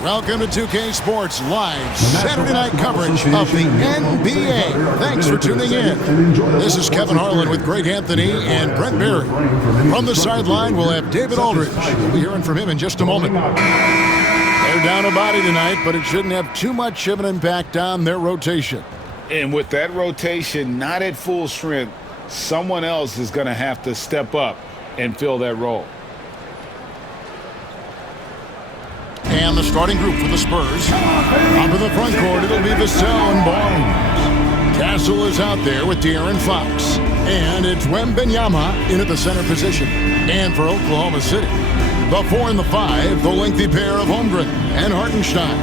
Welcome to 2K Sports Live Saturday night coverage of the NBA. Thanks for tuning in. This is Kevin Harlan with Greg Anthony and Brent Berry. From the sideline, we'll have David Aldridge. We'll be hearing from him in just a moment. They're down a body tonight, but it shouldn't have too much of an impact on their rotation. And with that rotation not at full strength, someone else is going to have to step up and fill that role. And the starting group for the Spurs. Up in the front court, it'll be Vassell and Barnes. Castle is out there with De'Aaron Fox. And it's Wembanyama in at the center position. And for Oklahoma City, the 4 and the 5, the lengthy pair of Holmgren and Hartenstein.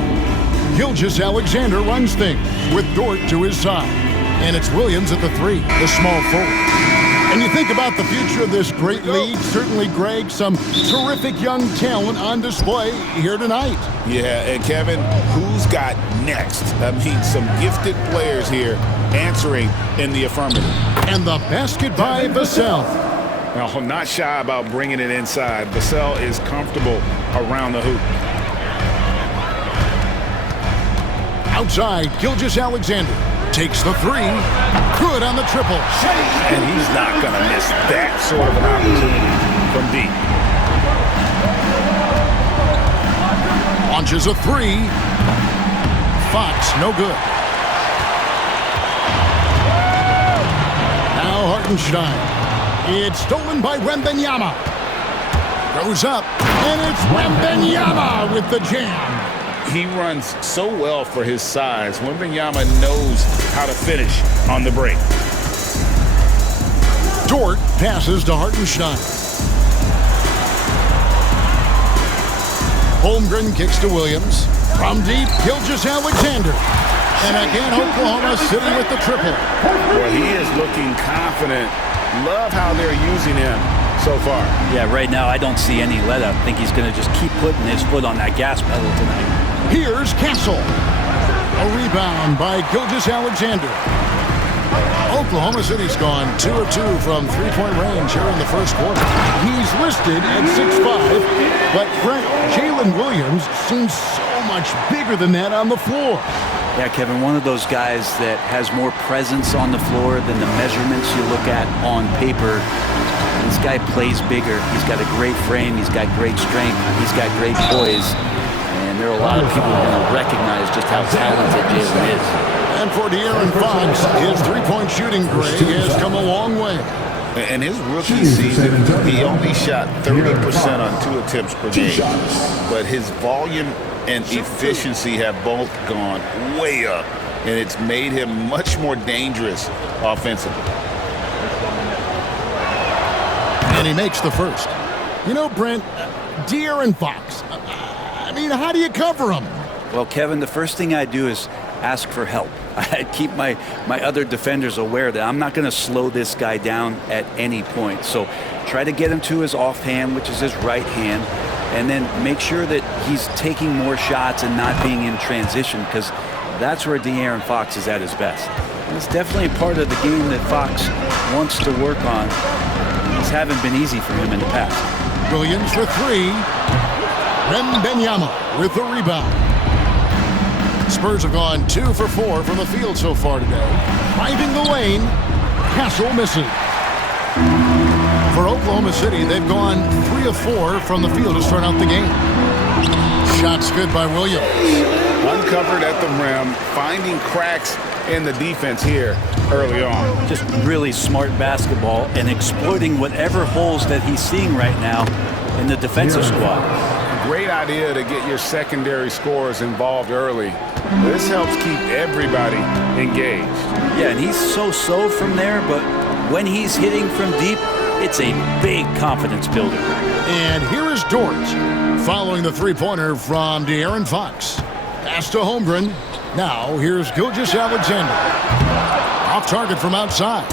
Gilgeous-Alexander runs things with Dort to his side. And it's Williams at the 3, the small forward. And you think about the future of this great league, certainly, Greg, some terrific young talent on display here tonight. Yeah, and Kevin, who's got next? I mean, some gifted players here answering in the affirmative. And the basket by Vassell. Now, not shy about bringing it inside. Vassell is comfortable around the hoop. Outside, Gilgeous-Alexander takes the 3. Good on the triple. And he's not going to miss that sort of an opportunity from deep. Launches a 3. Fox, no good. Now Hartenstein. It's stolen by Wembanyama. Goes up, and it's Wembanyama with the jam. He runs so well for his size. Wembanyama knows how to finish on the break. Dort passes to Hartenstein. Holmgren kicks to Williams. From deep, Gilgeous-Alexander. And again, Oklahoma City with the triple. Well, he is looking confident. Love how they're using him so far. Yeah, right now I don't see any let-up. I think he's going to just keep putting his foot on that gas pedal tonight. Here's Castle. A rebound by Gilgeous-Alexander. Oklahoma City's gone 2 of 2 from three-point range here in the first quarter. He's listed at 6'5", but Frank, Jalen Williams seems so much bigger than that on the floor. Yeah, Kevin, one of those guys that has more presence on the floor than the measurements you look at on paper. This guy plays bigger. He's got a great frame. He's got great strength. He's got great poise. And there are a lot of people who are going to recognize just how talented Jalen is. And for De'Aaron Fox, his three-point shooting grade has come a long way. And his rookie season, he only shot 30% on 2 attempts per game. But his volume and efficiency have both gone way up. And it's made him much more dangerous offensively. And he makes the first. You know, Brent, De'Aaron Fox, I mean, how do you cover him? Well, Kevin, the first thing I do is ask for help. I keep my other defenders aware that I'm not going to slow this guy down at any point. So try to get him to his offhand, which is his right hand, and then make sure that he's taking more shots and not being in transition, because that's where De'Aaron Fox is at his best. And it's definitely a part of the game that Fox wants to work on. These haven't been easy for him in the past. Williams for 3. Wembanyama with the rebound. Spurs have gone 2 for 4 from the field so far today. Driving the lane, Castle misses. For Oklahoma City, they've gone 3 of 4 from the field to start out the game. Shots good by Williams. Uncovered at the rim, finding cracks in the defense here early on. Just really smart basketball and exploiting whatever holes that he's seeing right now in the defensive squad. Great idea to get your secondary scorers involved early. This helps keep everybody engaged. Yeah, and he's so-so from there, but when he's hitting from deep, it's a big confidence builder. And here is Dort following the three-pointer from De'Aaron Fox. Pass to Holmgren. Now here's Gilgeous-Alexander. Off target from outside.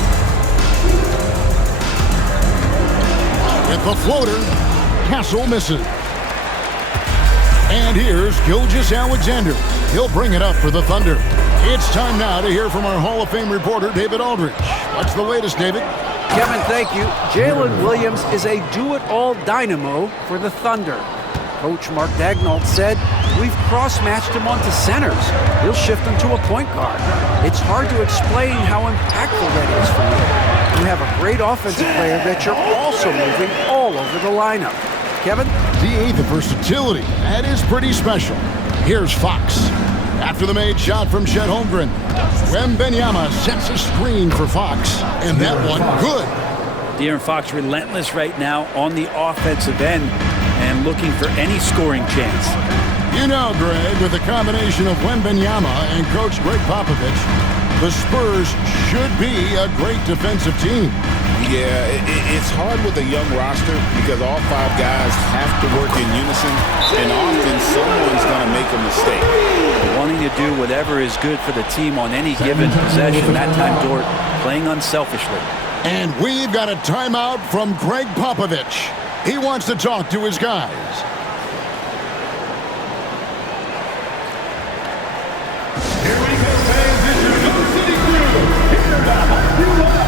With the floater, Castle misses. And here's Gilgeous-Alexander. He'll bring it up for the Thunder. It's time now to hear from our Hall of Fame reporter, David Aldridge. What's the latest, David? Kevin, thank you. Jalen Williams is a do-it-all dynamo for the Thunder. Coach Mark Dagnall said, "We've cross-matched him onto centers. He'll shift him to a point guard. It's hard to explain how impactful that is for you. You have a great offensive player that you're also moving all over the lineup." Kevin? The eighth of versatility. That is pretty special. Here's Fox. After the made shot from Chet Holmgren, Wembanyama sets a screen for Fox, and that one good. De'Aaron Fox relentless right now on the offensive end and looking for any scoring chance. You know, Greg, with the combination of Wembanyama and Coach Greg Popovich, the Spurs should be a great defensive team. Yeah, it's hard with a young roster because all 5 guys have to work in unison, and often someone's going to make a mistake. Wanting to do whatever is good for the team on any given possession. That time, Dort playing unselfishly. And we've got a timeout from Greg Popovich. He wants to talk to his guys. Here we go, fans. It's your Go City crew. Here now, you are.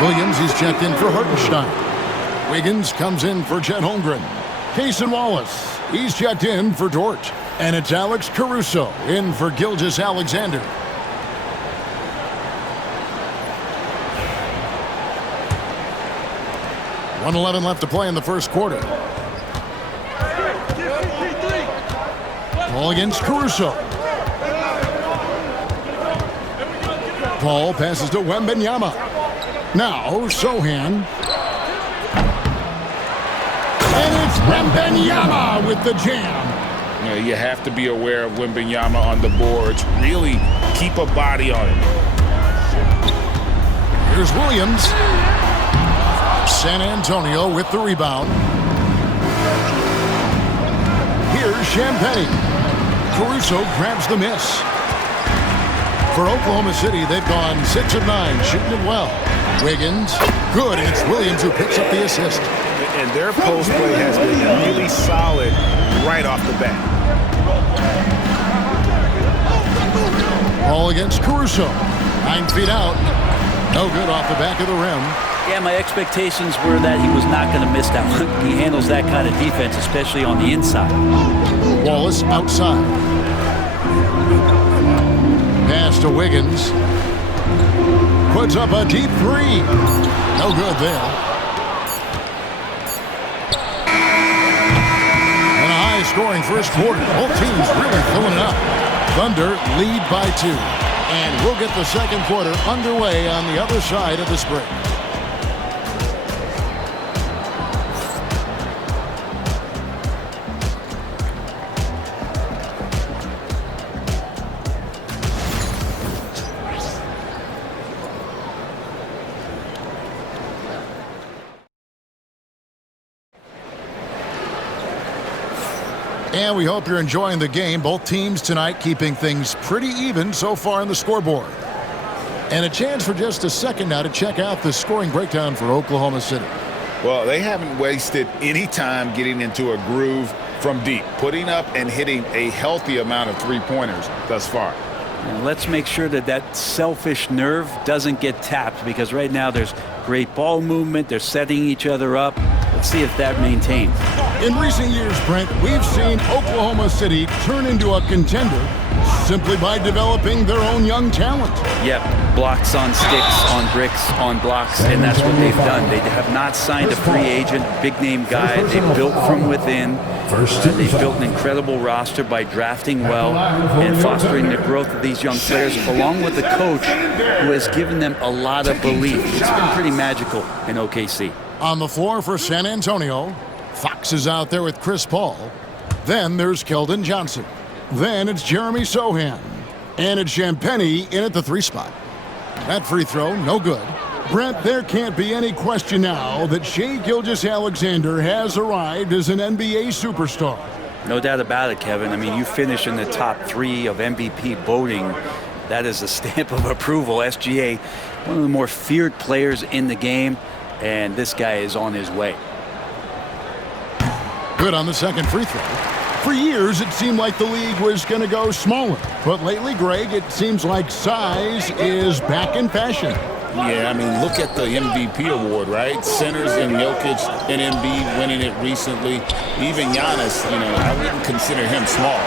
Williams, he's checked in for Hartenstein. Wiggins comes in for Chet Holmgren. Cason Wallace, he's checked in for Dort. And it's Alex Caruso in for Gilgeous Alexander. .111 left to play in the first quarter. Ball against Caruso. Ball passes to Wembanyama. Now, Sohan. And it's Wembanyama with the jam. You know, you have to be aware of Wembanyama on the boards. Really keep a body on him. Here's Williams. San Antonio with the rebound. Here's Champagne. Caruso grabs the miss. For Oklahoma City, they've gone 6 of 9, shooting it well. Wiggins, good, and it's Williams who picks up the assist. And their post play has been really solid right off the bat. Ball against Caruso. 9 feet out. No good off the back of the rim. Yeah, my expectations were that he was not going to miss that one. He handles that kind of defense, especially on the inside. Wallace outside. Pass to Wiggins. Puts up a deep three. No good there. And a high-scoring first quarter. Both teams really filling it up. Thunder lead by 2. And we'll get the second quarter underway on the other side of this break. And we hope you're enjoying the game. Both teams tonight keeping things pretty even so far on the scoreboard. And a chance for just a second now to check out the scoring breakdown for Oklahoma City. Well, they haven't wasted any time getting into a groove from deep, putting up and hitting a healthy amount of three-pointers thus far. And let's make sure that that selfish nerve doesn't get tapped, because right now there's great ball movement. They're setting each other up. Let's see if that maintains. In recent years, Brent, we've seen Oklahoma City turn into a contender simply by developing their own young talent. Yep, blocks on sticks, on bricks, on blocks, and that's what they've done. They have not signed a free agent, big-name guy. They've built from within. They've built an incredible roster by drafting well and fostering the growth of these young players, along with the coach who has given them a lot of belief. It's been pretty magical in OKC. On the floor for San Antonio, Fox is out there with Chris Paul. Then there's Keldon Johnson. Then it's Jeremy Sohan. And it's Champagnie in at the 3 spot. That free throw, no good. Brent, there can't be any question now that Shai Gilgeous-Alexander has arrived as an NBA superstar. No doubt about it, Kevin. I mean, you finish in the top 3 of MVP voting. That is a stamp of approval. SGA, one of the more feared players in the game, and this guy is on his way. Good on the second free throw. For years, it seemed like the league was going to go smaller. But lately, Greg, it seems like size is back in fashion. Yeah, I mean, look at the MVP award, right? Centers and Jokic and Embiid winning it recently. Even Giannis, I wouldn't consider him small.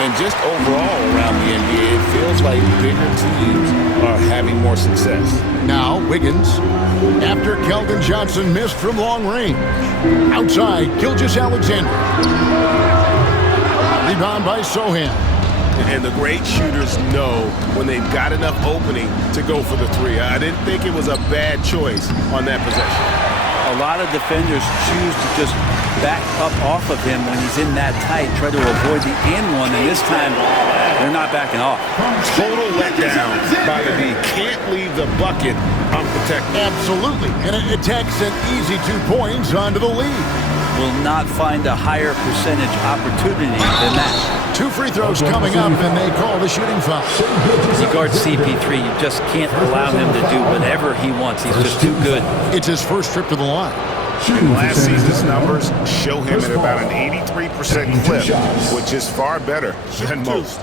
And just overall around the NBA, it feels like bigger teams are having more success. Now, Wiggins, after Keldon Johnson missed from long range. Outside, Gilgeous-Alexander. Rebound by Sohan. And the great shooters know when they've got enough opening to go for the 3. I didn't think it was a bad choice on that possession. A lot of defenders choose to just back up off of him when he's in that tight, try to avoid the and one, and this time they're not backing off. Total letdown by the D. Can't leave the bucket unprotected. Absolutely, and it takes an easy 2 points onto the lead. Will not find a higher percentage opportunity than that. 2 free throws coming up, and they call the shooting foul. You guard CP3, you just can't allow him to do whatever he wants. He's just too good. It's his first trip to the line. And last season's numbers show him at about an 83% clip, which is far better than most.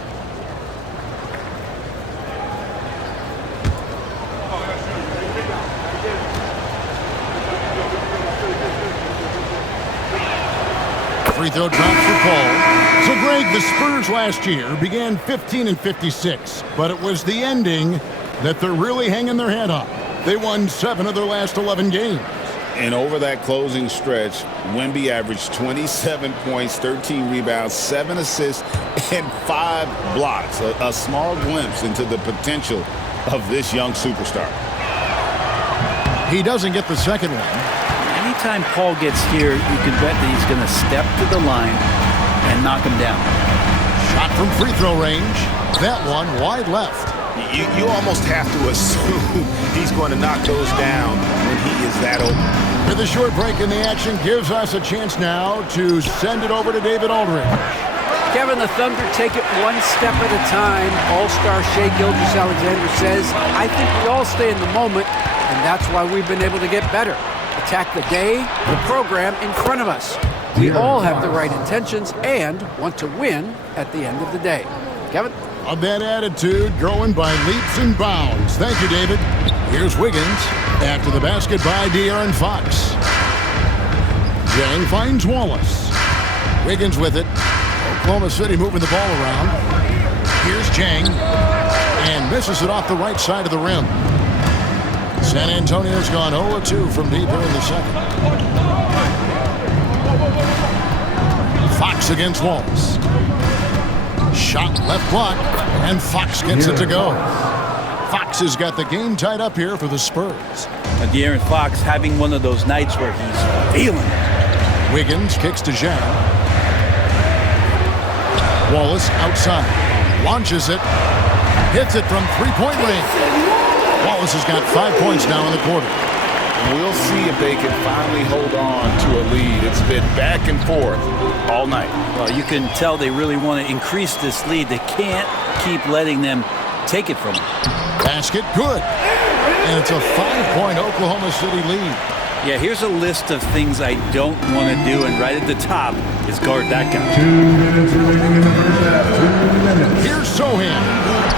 Free throw drops for Paul. So, Greg, the Spurs last year began 15-56, but it was the ending that they're really hanging their head on. They won 7 of their last 11 games. And over that closing stretch, Wemby averaged 27 points, 13 rebounds, 7 assists, and 5 blocks. A small glimpse into the potential of this young superstar. He doesn't get the second one. Anytime Paul gets here, you can bet that he's going to step to the line and knock him down. Shot from free throw range. That one wide left. You almost have to assume he's going to knock those down when he is that open. And the short break in the action gives us a chance now to send it over to David Aldridge. Kevin, the Thunder take it one step at a time. All-star Shai Gilgeous-Alexander says, I think we all stay in the moment, and that's why we've been able to get better. Attack the day, the program in front of us. We all have the right intentions and want to win at the end of the day. Kevin? Of that attitude growing by leaps and bounds. Thank you, David. Here's Wiggins after the basket by De'Aaron Fox. Jang finds Wallace. Wiggins with it. Oklahoma City moving the ball around. Here's Jang. And misses it off the right side of the rim. San Antonio's gone 0-2 from deep here in the second. Fox against Wallace. Shot left block, and Fox gets it to go. Fox has got the game tied up here for the Spurs. And De'Aaron Fox having one of those nights where he's feeling it. Wiggins kicks to Zhang. Wallace outside. Launches it. Hits it from three-point range. Wallace has got 5 points now in the quarter. We'll see if they can finally hold on to a lead. It's been back and forth all night. Well, you can tell they really want to increase this lead. They can't keep letting them take it from them. Basket good. And it's a 5-point Oklahoma City lead. Yeah, here's a list of things I don't want to do, and right at the top is guard that guy. 2 minutes remaining in the first half. 2 minutes. Here's Sohan.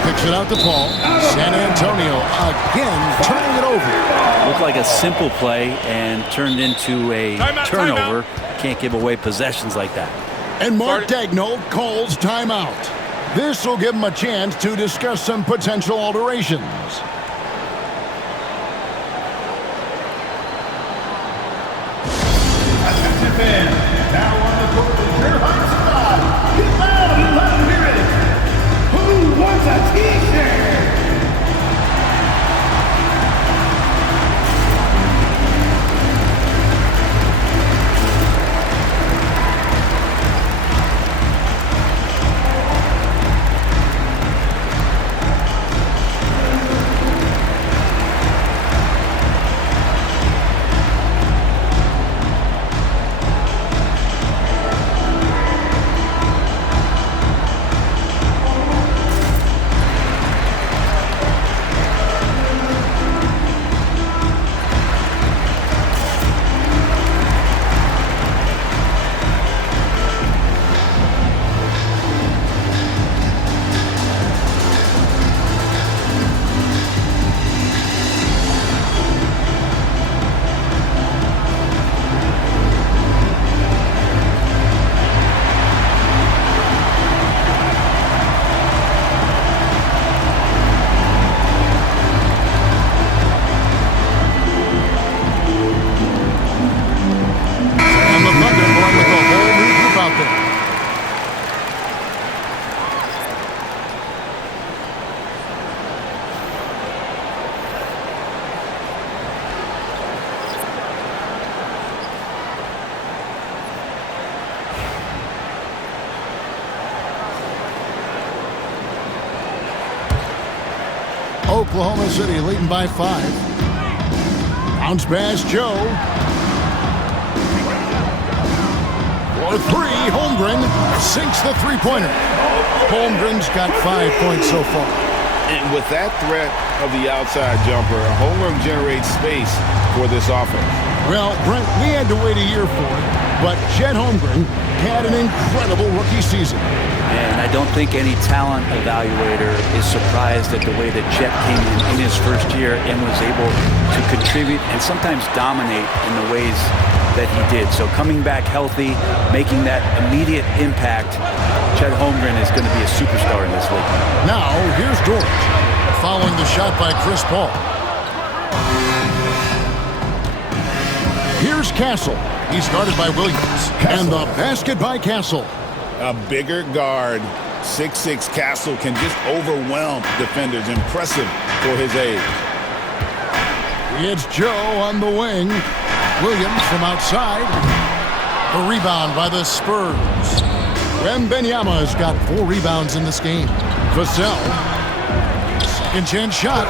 Picks Kicks it out to Paul. San Antonio again turning it over. Looked like a simple play and turned into a turnover. Can't give away possessions like that. And Mark Dagnall calls timeout. This will give him a chance to discuss some potential alterations. Attention fans, now on the court is your hot spot. Get loud and let them hear it. Who wants a t-shirt? Oklahoma City leading by 5. Bounce pass, Joe. For 3, Holmgren sinks the three-pointer. Holmgren's got 5 points so far. And with that threat of the outside jumper, Holmgren generates space for this offense. Well, Brent, we had to wait a year for it, but Chet Holmgren had an incredible rookie season. And I don't think any talent evaluator is surprised at the way that Chet came in his first year and was able to contribute and sometimes dominate in the ways that he did. So coming back healthy, making that immediate impact, Chet Holmgren is going to be a superstar in this league. Now, here's George, following the shot by Chris Paul. Here's Castle. He's guarded by Williams. And the basket by Castle. A bigger guard, 6'6" Castle can just overwhelm defenders. Impressive for his age. It's Joe on the wing. Williams from outside. The rebound by the Spurs. Wembanyama has got 4 rebounds in this game. Vassell. Second chance shot.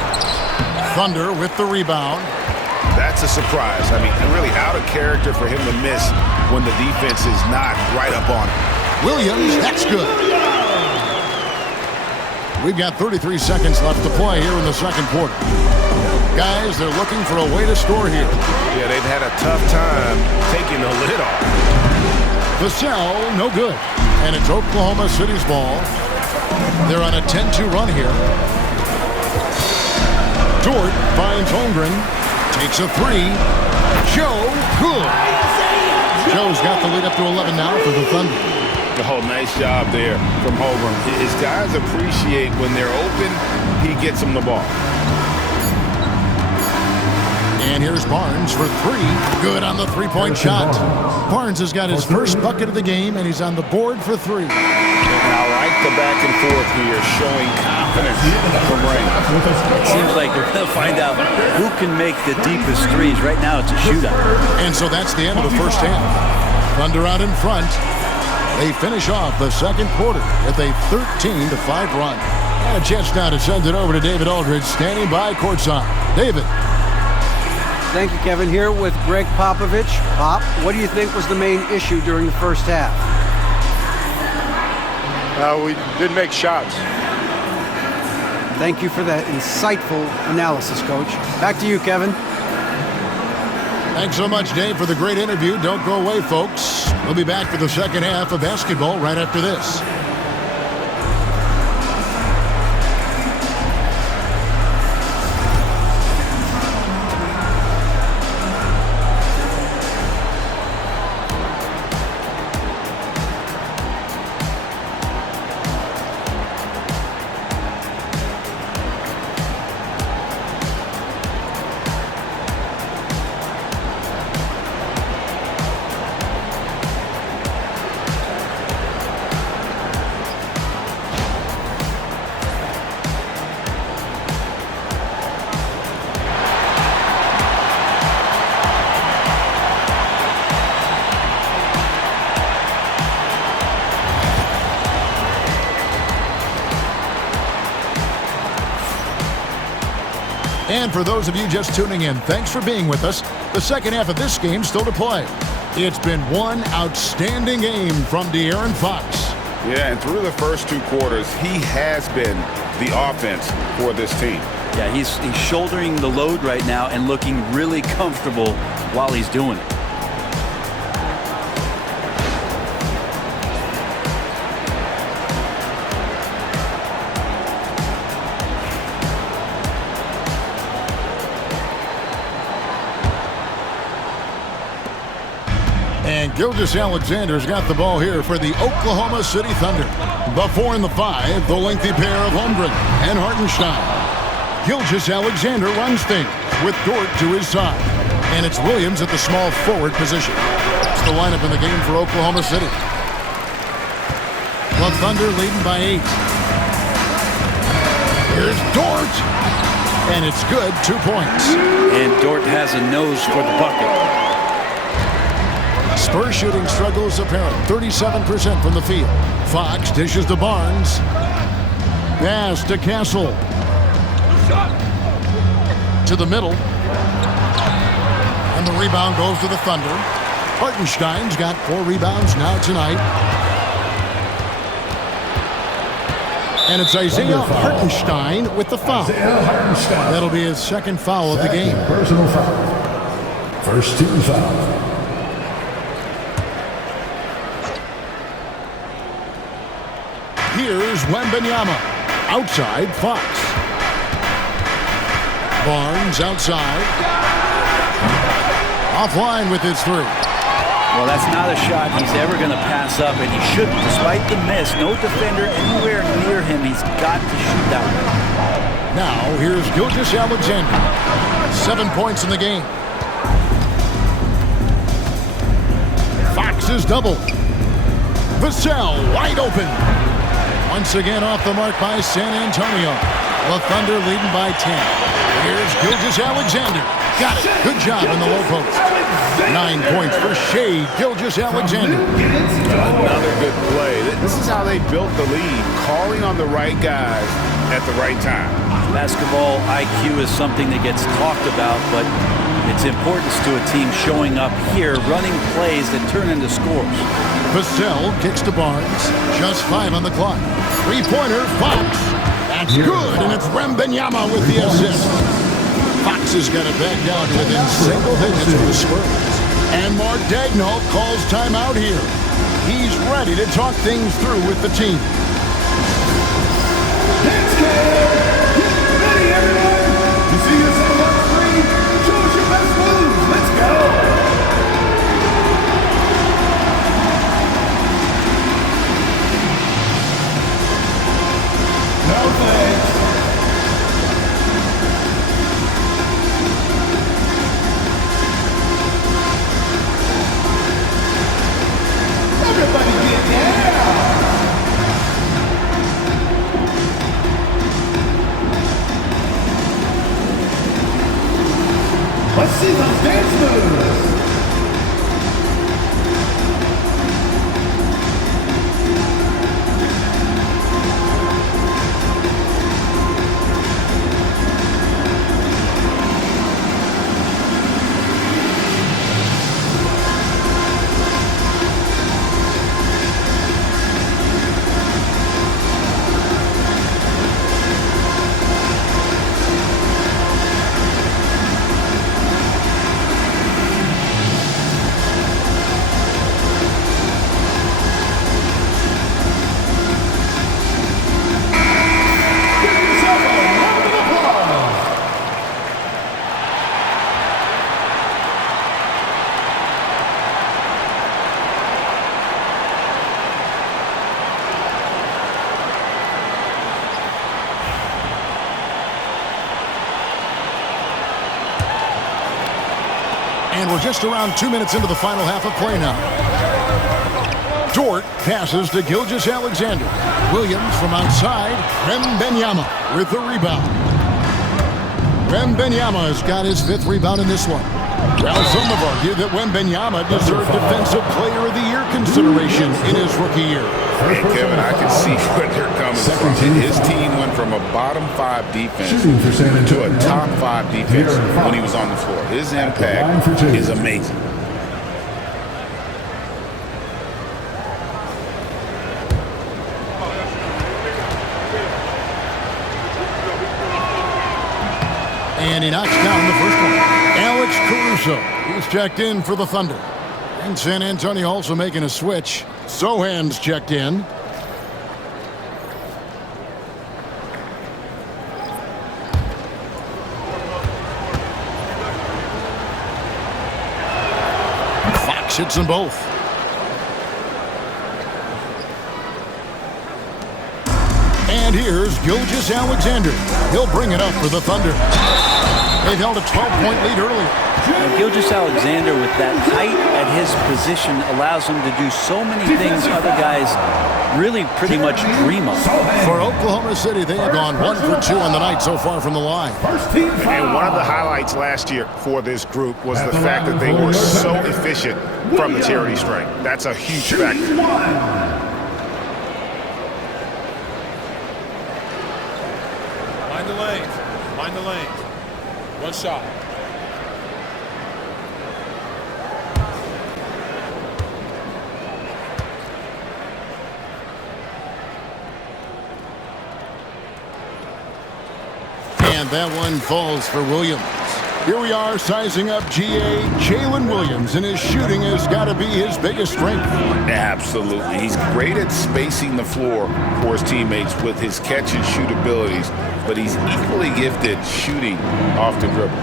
Thunder with the rebound. That's a surprise. I mean, really out of character for him to miss when the defense is not right up on him. Williams, that's good. We've got 33 seconds left to play here in the second quarter. Guys, they're looking for a way to score here. Yeah, they've had a tough time taking the lid off. Vassell, no good. And it's Oklahoma City's ball. They're on a 10-2 run here. Dort finds Holmgren. Takes a 3. Joe, good. Joe's got the lead up to 11 now for the Thunder. Oh, nice job there from Holmgren. His guys appreciate when they're open, he gets them the ball. And here's Barnes for 3. Good on the three-point shot. Barnes has got his first bucket of the game, and he's on the board for 3. And I like the back and forth here, showing confidence from Ray. It seems like we're going to find out who can make the deepest threes. Right now, it's a shootout. And so that's the end of the first half. Thunder out in front. They finish off the second quarter with a 13-5 run. And a chance now to send it over to David Aldridge, standing by courtside. David. Thank you, Kevin. Here with Greg Popovich. Pop, what do you think was the main issue during the first half? We didn't make shots. Thank you for that insightful analysis, Coach. Back to you, Kevin. Thanks so much, Dave, for the great interview. Don't go away, folks. We'll be back for the second half of basketball right after this. And for those of you just tuning in, thanks for being with us. The second half of this game still to play. It's been one outstanding game from De'Aaron Fox. Yeah, and through the first 2 quarters, he has been the offense for this team. Yeah, he's shouldering the load right now and looking really comfortable while he's doing it. And Gilgeous-Alexander's got the ball here for the Oklahoma City Thunder. The 4 and the 5, the lengthy pair of Holmgren and Hartenstein. Gilgeous-Alexander runs things with Dort to his side. And it's Williams at the small forward position. It's the lineup in the game for Oklahoma City. The Thunder leading by 8. Here's Dort. And it's good, 2 points. And Dort has a nose for the bucket. Spurs shooting struggles apparent. 37% from the field. Fox dishes to Barnes. Pass to Castle. To the middle. And the rebound goes to the Thunder. Hartenstein's got 4 rebounds now tonight. And it's Isaiah Hartenstein with the foul. That'll be his second foul of the game. Personal foul. First team foul. Here's Wembanyama. Outside, Fox. Barnes outside. Offline with his 3. Well, that's not a shot he's ever going to pass up, and he shouldn't. Despite the miss, no defender anywhere near him. He's got to shoot that one. Now, here's Gilgeous-Alexander. 7 points in the game. Fox is double. Vassell wide open. Once again off the mark by San Antonio. The Thunder leading by 10. Here's Gilgeous-Alexander. Got it. Good job in the low post. 9 points for Shea Gilgeous-Alexander. Another good play. This is how they built the lead, calling on the right guys at the right time. Basketball IQ is something that gets talked about, but its importance to a team showing up here, running plays that turn into scores. Vassell kicks to Barnes. Just 5 on the clock. 3-pointer, Fox. That's good, and it's Wembanyama with the assist. Fox has got it back down to within single digits of the Spurs. And Mark Daigneault calls timeout here. He's ready to talk things through with the team. Let's go! Get ready, everyone! You see yourself on the screen? Show us your best moves. Let's go! No thanks. Everybody get down! Let's see those dance moves! And we're just around 2 minutes into the final half of play now. Dort passes to Gilgeous-Alexander. Williams from outside. Wembanyama with the rebound. Wembanyama has got his 5th rebound in this one. Well, some have argued that Wembanyama deserved Defensive Player of the Year consideration in his rookie year. Hey, Kevin, I can see where they're coming from. His team went from a bottom 5 defense to a top 5 defense when he was on the floor. His impact is amazing. And he knocks down the first one. Alex Caruso, he's checked in for the Thunder. And San Antonio also making a switch. Sohan's checked in. Fox hits them both. And here's Gilgeous Alexander. He'll bring it up for the Thunder. They've held a 12-point lead earlier. And Gilgeous Alexander, with that height at his position, allows him to do so many things other guys really pretty much dream of. For Oklahoma City, they have gone 1 for 2 on the night so far from the line. And one of the highlights last year for this group was the fact that they were so efficient from the charity stripe. That's a huge factor. Mind the lanes. Mind the lanes. One shot. And that one falls for Williams. Here we are sizing up GA. Jalen Williams, and his shooting has got to be his biggest strength. Absolutely. He's great at spacing the floor for his teammates with his catch and shoot abilities, but he's equally gifted shooting off the dribble.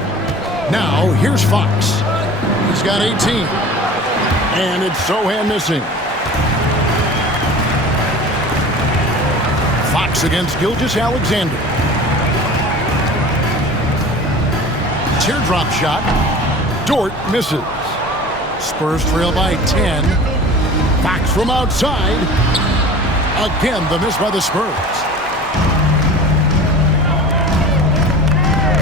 Now, here's Fox. He's got 18. And it's Sohan missing. Fox against Gilgeous Alexander. Teardrop shot. Dort misses. Spurs trail by 10. Fox from outside. Again, the miss by the Spurs.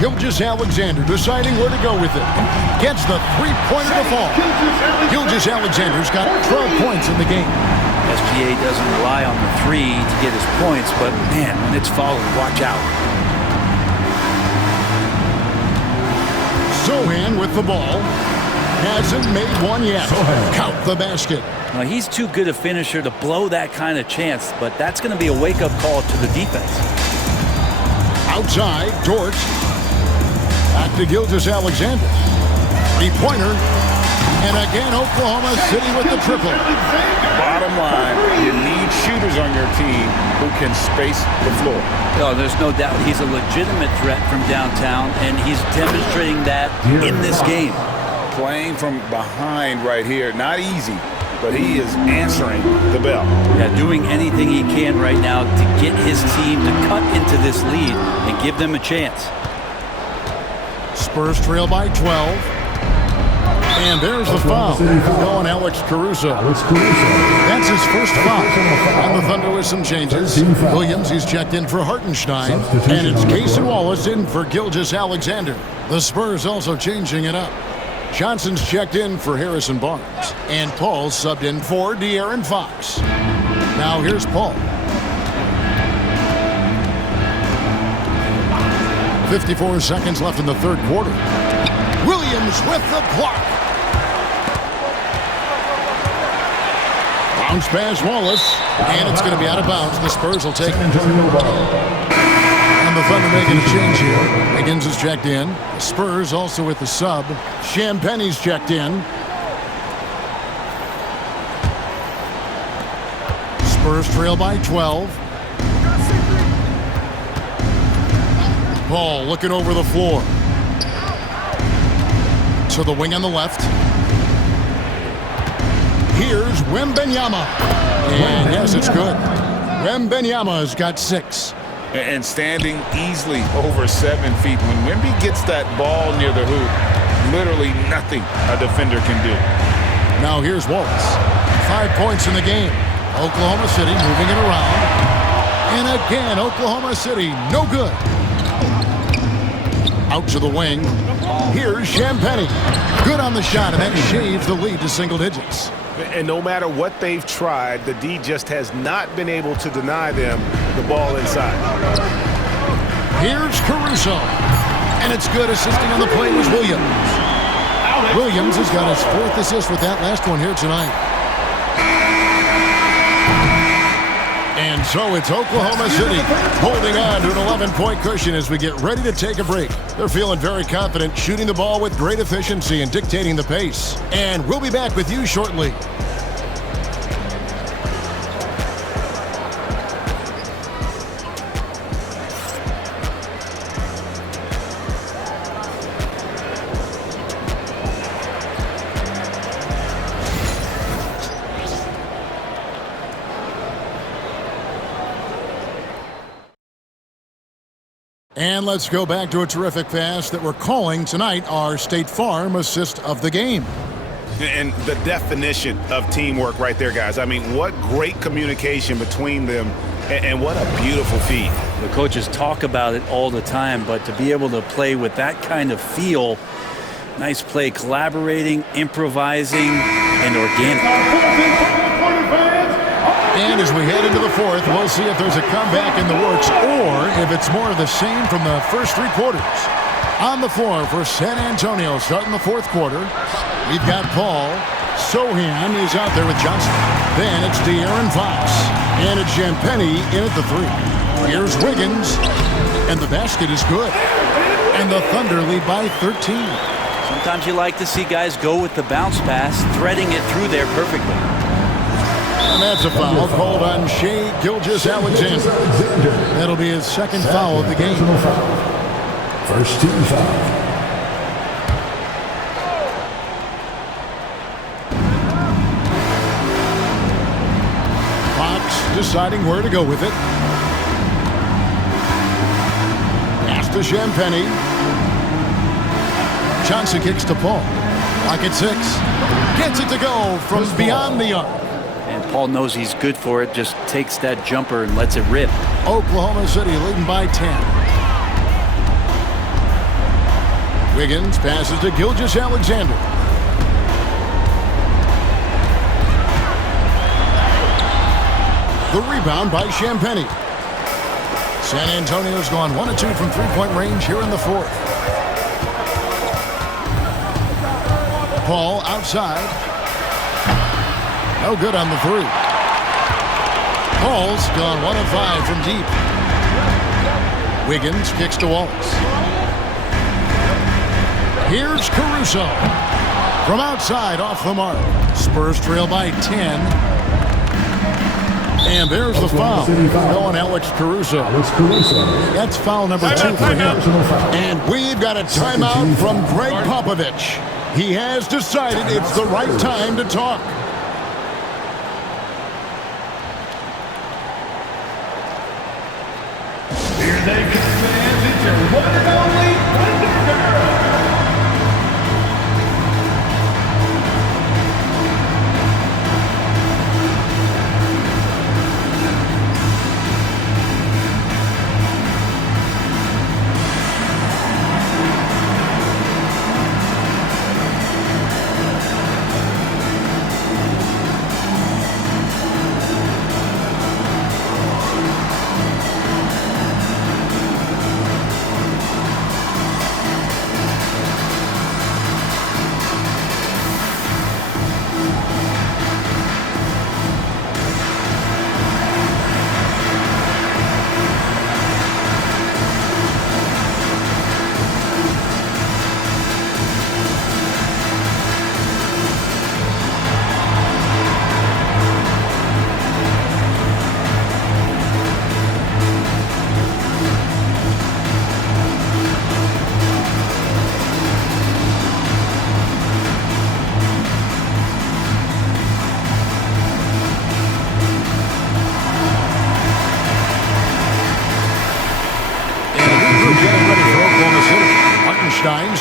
Gilgeous Alexander deciding where to go with it. Gets the three-pointer to fall. Gilgeous Alexander's got 12 points in the game. SGA doesn't rely on the three to get his points, but man, when it's falling, watch out. Sohan with the ball. Hasn't made one yet. Count the basket. Now, he's too good a finisher to blow that kind of chance, but that's going to be a wake-up call to the defense. Outside, Dort. Back to Gilgeous Alexander. Three-pointer. And again, Oklahoma City with the triple. Bottom line, you need shooters on your team who can space the floor. Oh, there's no doubt he's a legitimate threat from downtown, and he's demonstrating that in this game. Playing from behind right here, not easy, but he is answering the bell. Yeah, doing anything he can right now to get his team to cut into this lead and give them a chance. Spurs trail by 12. And there's the foul on Alex Caruso. That's his first foul. And the Thunder with some changes. Williams, he's checked in for Hartenstein. And it's Cason Wallace in for Gilgeous Alexander. The Spurs also changing it up. Johnson's checked in for Harrison Barnes. And Paul subbed in for De'Aaron Fox. Now here's Paul. 54 seconds left in the third quarter. Williams with the block. Bounce pass Wallace. And it's going to be out of bounds. The Spurs will take it. And the Thunder making a change here. Higgins is checked in. The Spurs also with the sub. Champagne's checked in. Spurs trail by 12. Ball looking over the floor. To the wing on the left. Here's Wembanyama. And yes, it's good. Wembanyama's got 6. And standing easily over 7 feet. When Wemby gets that ball near the hoop, literally nothing a defender can do. Now here's Wallace. 5 points in the game. Oklahoma City moving it around. And again, Oklahoma City, no good. Out to the wing. Here's Champagnie. Good on the shot, and that shaves the lead to single digits. And no matter what they've tried, the D just has not been able to deny them the ball inside. Here's Caruso. And it's good. Assisting on the play was Williams. Williams has got his 4th assist with that last one here tonight. And so it's Oklahoma City holding on to an 11-point cushion as we get ready to take a break. They're feeling very confident, shooting the ball with great efficiency and dictating the pace. And we'll be back with you shortly. And let's go back to a terrific pass that we're calling tonight our State Farm assist of the game. And the definition of teamwork right there, guys. I mean, what great communication between them, and what a beautiful feed. The coaches talk about it all the time, but to be able to play with that kind of feel, nice play, collaborating, improvising, and organic. And as we head into the 4th, we'll see if there's a comeback in the works or if it's more of the same from the first 3 quarters. On the floor for San Antonio starting the 4th quarter, we've got Paul. Sohan is out there with Johnson. Then it's De'Aaron Fox. And it's Champagnie in at the 3. Here's Wiggins. And the basket is good. And the Thunder lead by 13. Sometimes you like to see guys go with the bounce pass, threading it through there perfectly. And that's a foul called on Shai Gilgeous-Alexander. That'll be his 2nd foul of the game. First team foul. Fox deciding where to go with it. Pass to Champagnie. Johnson kicks to Paul. Clock at 6. Gets it to go from beyond the arc. And Paul knows he's good for it, just takes that jumper and lets it rip. Oklahoma City leading by 10. Wiggins passes to Gilgeous-Alexander. The rebound by Champagnie. San Antonio's gone 1 of 2 from 3-point range here in the 4th. Paul outside. No good on the 3. Paul's gone 1 of 5 from deep. Wiggins kicks to Wallace. Here's Caruso. From outside, off the mark. Spurs trail by 10. And there's the foul. Going Alex Caruso. That's foul number 2 for him. And we've got a timeout from Greg Popovich. He has decided it's the right time to talk. Here they come, fans. It's your one and only Thunder Girl.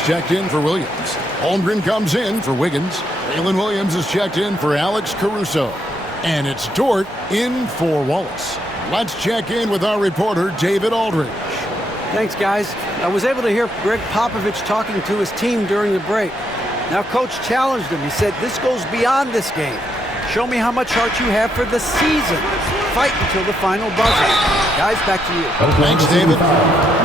Checked in for Williams. Holmgren comes in for Wiggins. Jalen Williams is checked in for Alex Caruso. And it's Dort in for Wallace. Let's check in with our reporter, David Aldridge. Thanks, guys. I was able to hear Greg Popovich talking to his team during the break. Now, Coach challenged him. He said, this goes beyond this game. Show me how much heart you have for the season. fight until the final buzzer. Guys, back to you. Thanks, David.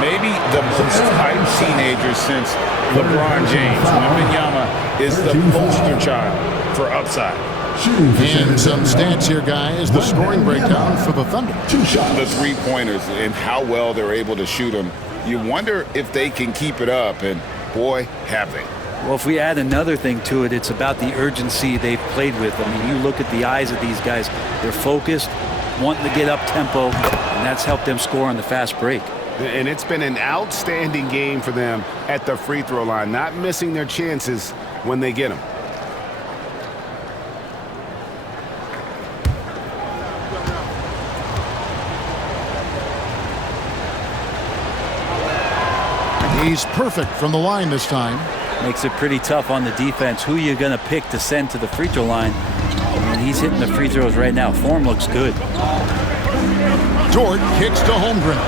Maybe the most hyped teenager since LeBron James. Wembanyama is the poster child for upside. And some stats here, guys. The scoring breakdown for the Thunder. The three-pointers and how well they're able to shoot them. You wonder if they can keep it up, and boy, have they. Well, if we add another thing to it, it's about the urgency they've played with. I mean, you look at the eyes of these guys. They're focused, wanting to get up tempo, and that's helped them score on the fast break. And it's been an outstanding game for them at the free throw line, not missing their chances when they get them. He's perfect from the line this time. Makes it pretty tough on the defense. Who you going to pick to send to the free throw line? I mean, he's hitting the free throws right now. Form looks good. Dort kicks to Holmgren.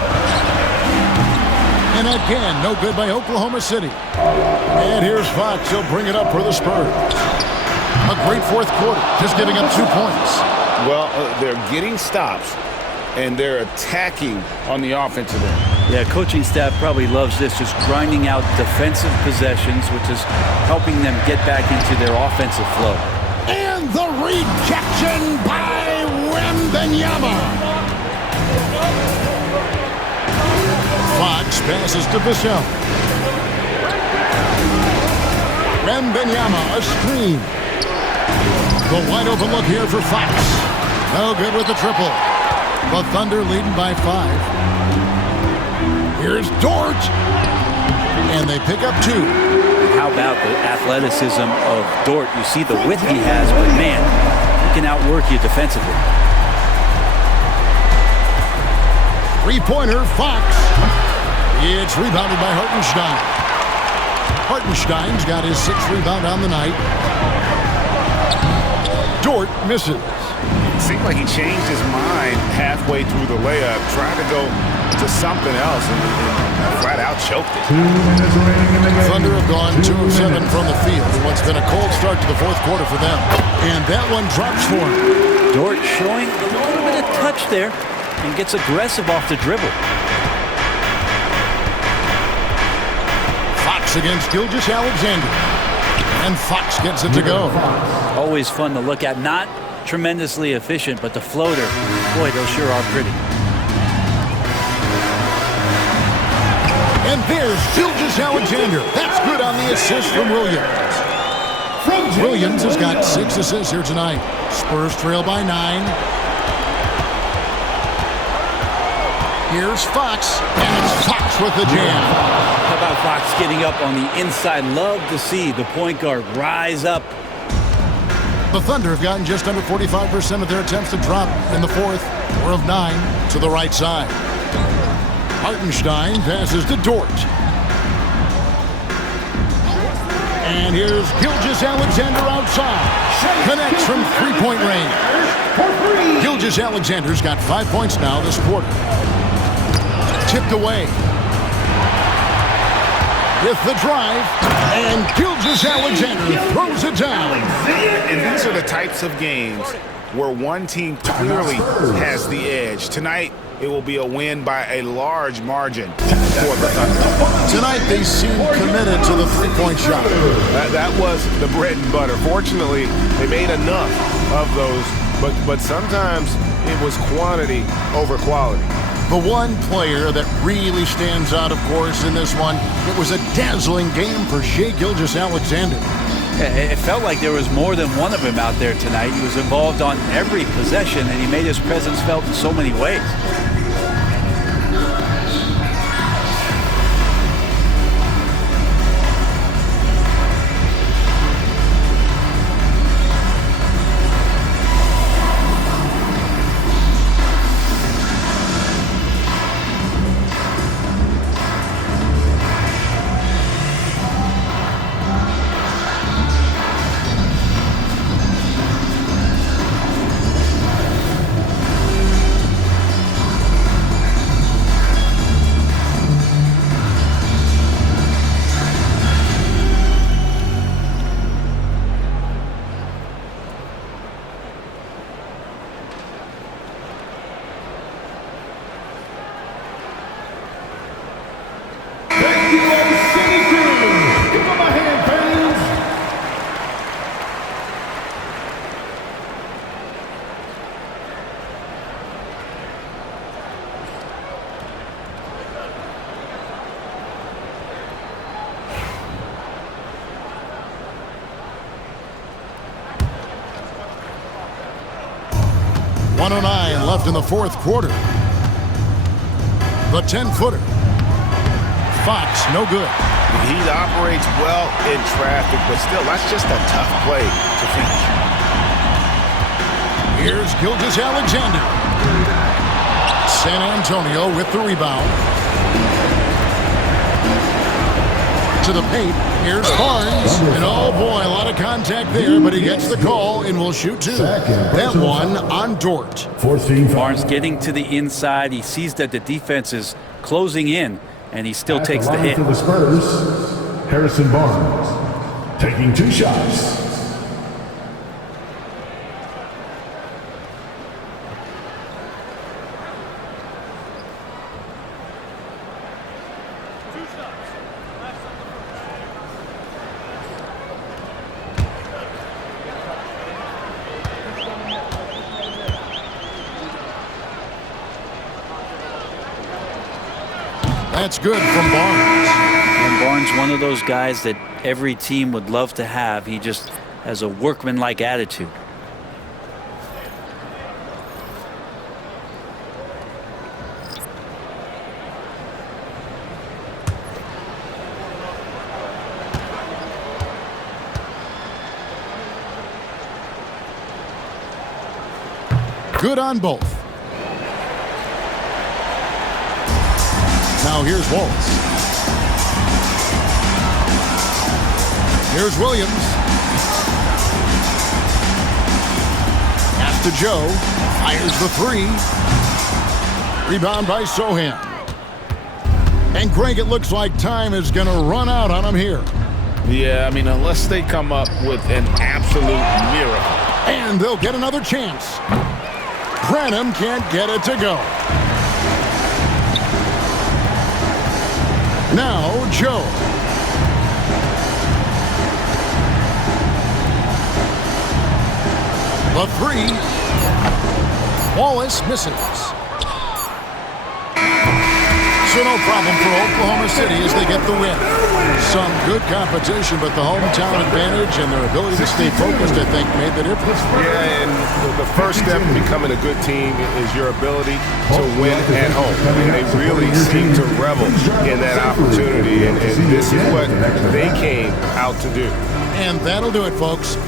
And again, no good by Oklahoma City. And here's Fox. He'll bring it up for the Spurs. A great fourth quarter, just giving up 2 points. Well, they're getting stops, and they're attacking on the offensive end. Yeah, coaching staff probably loves this, just grinding out defensive possessions, which is helping them get back into their offensive flow. And the rejection by Wembanyama. Fox passes to Vassell. Wembanyama, a screen. The wide open look here for Fox. No good with the triple. The Thunder leading by 5. Here's Dort. And they pick up 2. How about the athleticism of Dort? You see the width he has, but man, he can outwork you defensively. Three-pointer, Fox. It's rebounded by Hartenstein. Hartenstein's got his 6th rebound on the night. Dort misses. It seemed like he changed his mind halfway through the layup, trying to go to something else, and flat out choked it. Thunder have gone 2 of 7 from the field in what's been a cold start to the fourth quarter for them. And that one drops for him. Dort showing a little bit of touch there and gets aggressive off the dribble. Fox against Gilgeous-Alexander. And Fox gets it to go. Always fun to look at. Not tremendously efficient, but the floater, boy, those sure are pretty. And there's Gilgeous-Alexander. That's good on the assist from Williams. Williams has got 6 assists here tonight. Spurs trail by 9. Here's Fox, and it's Fox with the jam. How about Fox getting up on the inside? Love to see the point guard rise up. The Thunder have gotten just under 45% of their attempts to drop in the fourth, 4 of 9 to the right side. Hartenstein passes to Dort. And here's Gilgeous-Alexander outside. Connects from three-point range. Gilgeous-Alexander's got 5 points now this quarter. Tipped away. With the drive, and Gilgeous-Alexander throws it down. And these are the types of games where one team clearly has the edge. Tonight, it will be a win by a large margin for the Thunder. Tonight, they seem committed to the three-point shot. That was the bread and butter. Fortunately, they made enough of those, but sometimes it was quantity over quality. The one player that really stands out, of course, in this one, it was a dazzling game for Shai Gilgeous-Alexander. It felt like there was more than one of him out there tonight. He was involved on every possession, and he made his presence felt in so many ways. 1:09 left in the fourth quarter. The 10-footer. Fox, no good. He operates well in traffic, but still, that's just a tough play to finish. Here's Gilgeous-Alexander. San Antonio with the rebound. To the paint. Here's Barnes. And oh boy, a lot of contact there, but he gets the call and will shoot two. That one on Dort. Barnes getting to the inside. He sees that the defense is closing in, and he still takes the hit. For the Spurs, Harrison Barnes taking 2 shots. That's good from Barnes. And Barnes, one of those guys that every team would love to have. He just has a workmanlike attitude. Good on both. Now here's Wallace. Here's Williams. Pass to Joe. Fires the 3. Rebound by Sohan. And Greg, it looks like time is going to run out on him here. Yeah, I mean, unless they come up with an absolute miracle. And they'll get another chance. Branham can't get it to go. Now, Joe. The 3. Wallace misses. So no problem for Oklahoma City as they get the win. Some good competition, but the hometown advantage and their ability to stay focused, I think, made the difference. Yeah, and the first step in becoming a good team is your ability to win at home. And they really seem to revel in that opportunity, and this is what they came out to do. And that'll do it, folks.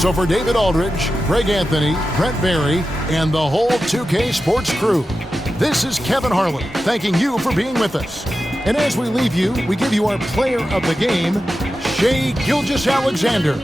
So for David Aldridge, Greg Anthony, Brent Barry, and the whole 2K Sports crew, this is Kevin Harlan thanking you for being with us. And as we leave you, we give you our player of the game, Shai Gilgeous-Alexander.